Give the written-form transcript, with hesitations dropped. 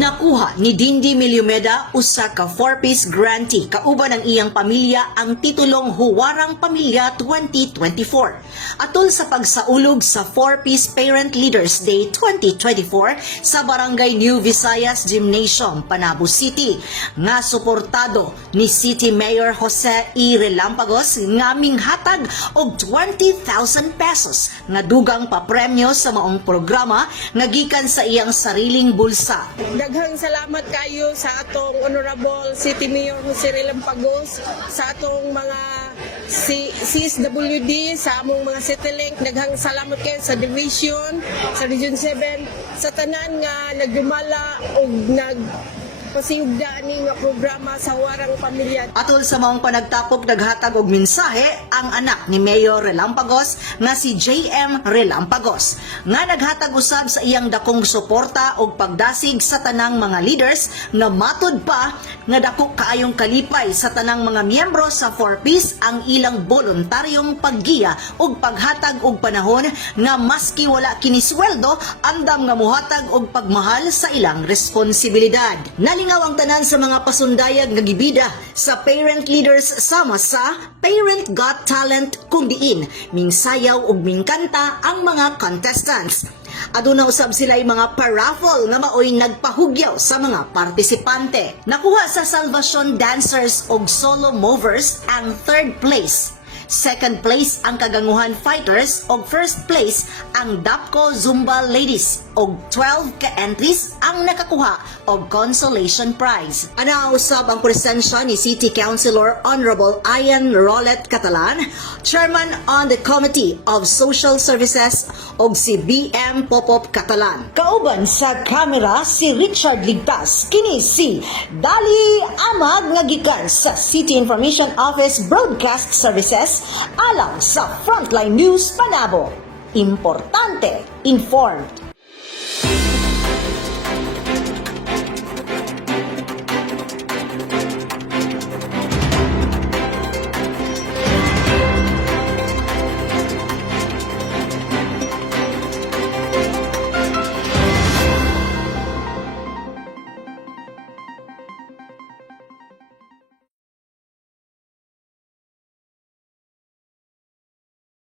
Nakuha ni Dindi Miliumeda usa ka 4-piece grantee kauban ang iyang pamilya ang titulong Huwarang Pamilya 2024. Atol sa pagsaulog sa 4-piece Parent Leaders Day 2024 sa Barangay New Visayas Gymnasium, Panabo City, nga suportado ni City Mayor Jose E. Relampagos nga minghatag og 20,000 pesos nga dugang papremyo sa maong programa nga gikan sa iyang sariling bulsa. Daghang salamat kayo sa atong Honorable City Mayor Jose Relampagos, sa atong mga CSWD, sa among mga CityLink. Daghang salamat kayo sa Division, sa Region 7, sa tanan nga nagdumala o pasiyugdaan ni nga programa sa Huwarang Pamilya. Atol sa maong panagtapok naghatag og mensahe ang anak ni Mayor Relampagos nga si J.M. Relampagos nga naghatag usab sa iyang dakong suporta og pagdasig sa tanang mga leaders nga matud pa nga dako kaayong kalipay sa tanang mga miyembro sa 4-piece ang ilang voluntaryong paggiya og paghatag og panahon nga maski wala kini sweldo andam nga mohatag og pagmahal sa ilang responsibilidad. Nalingaw ang tanan sa mga pasundayag nga gibida sa parent leaders sama sa Parent Got Talent kung diin mingsayaw ug mingkanta ang mga contestants. Aduna usab sila'y mga paraffle nga maoy nagpahugyaw sa mga partisipante. Nakuha sa Salvation Dancers og Solo Movers ang 3rd place. 2nd place ang Kaganguhan Fighters og 1st place ang Dapco Zumba Ladies og 12 ka-entries ang nakakuha og consolation prize. Ana usab ang presensya ni City Councilor Honorable Ian Rolet Catalan, Chairman on the Committee of Social Services og si BM Popop Catalan. Kauban sa kamera si Richard Ligtas, kini si Dali Amag nga gikan sa City Information Office Broadcast Services alang sa Frontline News Panabo. Importante, informed,